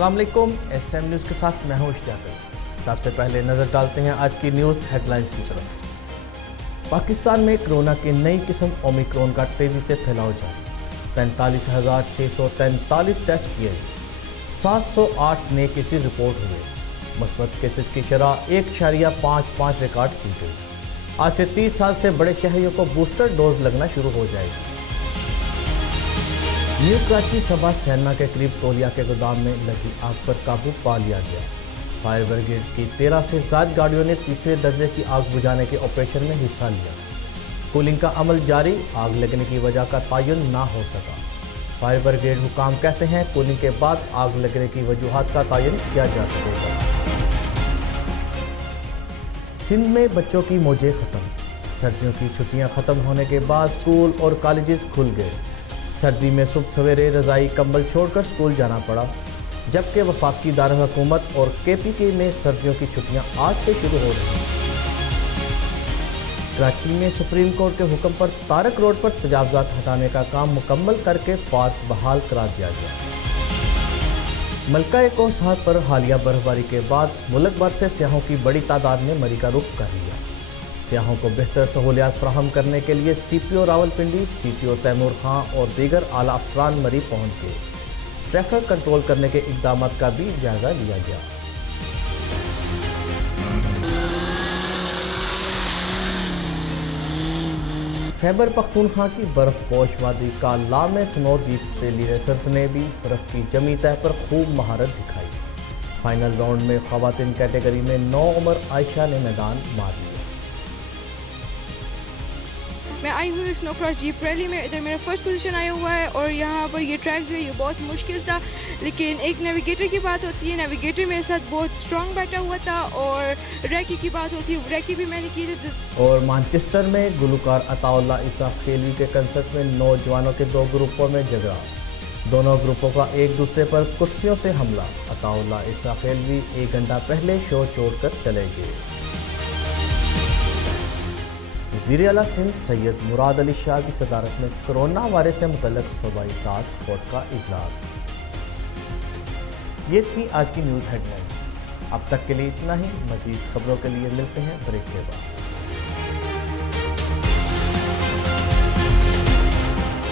अस्सलाम वालेकुम। SM news के साथ मैं हूं इश्तियाक। सबसे पहले नज़र डालते हैं आज की न्यूज़ हेडलाइंस की तरफ। पाकिस्तान में कोरोना की नई किस्म ओमिक्रॉन का तेज़ी से फैलाव जारी। 45,643 टेस्ट किए, 708 नए केसेज रिपोर्ट हुए। मुस्बत केसेज की शरह 1.55 रिकॉर्ड की गई। आज से 30 साल से बड़े शहरियों को बूस्टर डोज लगना शुरू हो जाएगी। न्यू कराची सबा सेना के करीब तोलिया के गोदाम में लगी आग पर काबू पा लिया गया। फायर ब्रिगेड की 13 से ज़्यादा गाड़ियों ने तीसरे दर्जे की आग बुझाने के ऑपरेशन में हिस्सा लिया। कूलिंग का अमल जारी, आग लगने की वजह का तयन ना हो सका। फायर ब्रिगेड हुकाम कहते हैं कूलिंग के बाद आग लगने की वजूहात का तयन किया जा सकेगा। सिंध में बच्चों की मौजें ख़त्म। सर्दियों की छुट्टियां ख़त्म होने के बाद स्कूल और कॉलेजेस खुल गए। सर्दी में सुबह सवेरे रज़ाई कंबल छोड़कर स्कूल जाना पड़ा, जबकि वफाकी दारुल-हुकूमत और KPK में सर्दियों की छुट्टियां आज से शुरू हो रही हैं। कराची में सुप्रीम कोर्ट के हुक्म पर तारक रोड पर तजावुज़ात हटाने का काम मुकम्मल करके पार्क बहाल करा दिया गया। मलका कोसहार पर हालिया बर्फबारी के बाद मुल्क भर से सियाहों की बड़ी तादाद ने मरी का रुख कर लिया। सियाहों को बेहतर सहूलियात फराहम करने के लिए CPO रावलपिंडी, CPO तैमूर खां और दीगर आला अफसरान मरी पहुँच गए। ट्रैफिक कंट्रोल करने के इक़दाम का भी जायजा लिया गया। खैबर पख्तूनख्वा की बर्फपोश वादी का लामे स्नो जीप रैली रेसर्स ने भी बर्फ की जमी तह पर खूब महारत दिखाई। फाइनल राउंड में ख़वातीन कैटेगरी में 9 उमर आयशा ने मैदान मार लिया। मैं आई हूँ स्नो क्रॉस जीप रैली में। इधर मेरा फर्स्ट पोजीशन आया हुआ है और यहाँ पर ये ट्रैक जो है ये बहुत मुश्किल था, लेकिन एक नेविगेटर की बात होती है, नेविगेटर मेरे साथ बहुत स्ट्रॉन्ग बैठा हुआ था। और रैकी की बात होती है, रैकी भी मैंने की थी। और मैनचेस्टर में गुलकार अताउल्लाह इसाक खेलवी के कंसर्ट में नौजवानों के 2 ग्रुपों में झगड़ा। दोनों ग्रुपों का एक दूसरे पर कुर्सियों से हमला। अताउल्लाह इसाक खेलवी 1 घंटा पहले शो छोड़कर चले गए। वज़ीर आला सिंध सैयद मुराद अली शाह की सदारत में कोरोना वायरस से मुतल्लिक़ सूबाई टास्क फोर्स का इजलास। ये थी आज की न्यूज़ हेडलाइन। अब तक के लिए इतना ही। मज़ीद खबरों के लिए मिलते हैं ब्रेक के बाद।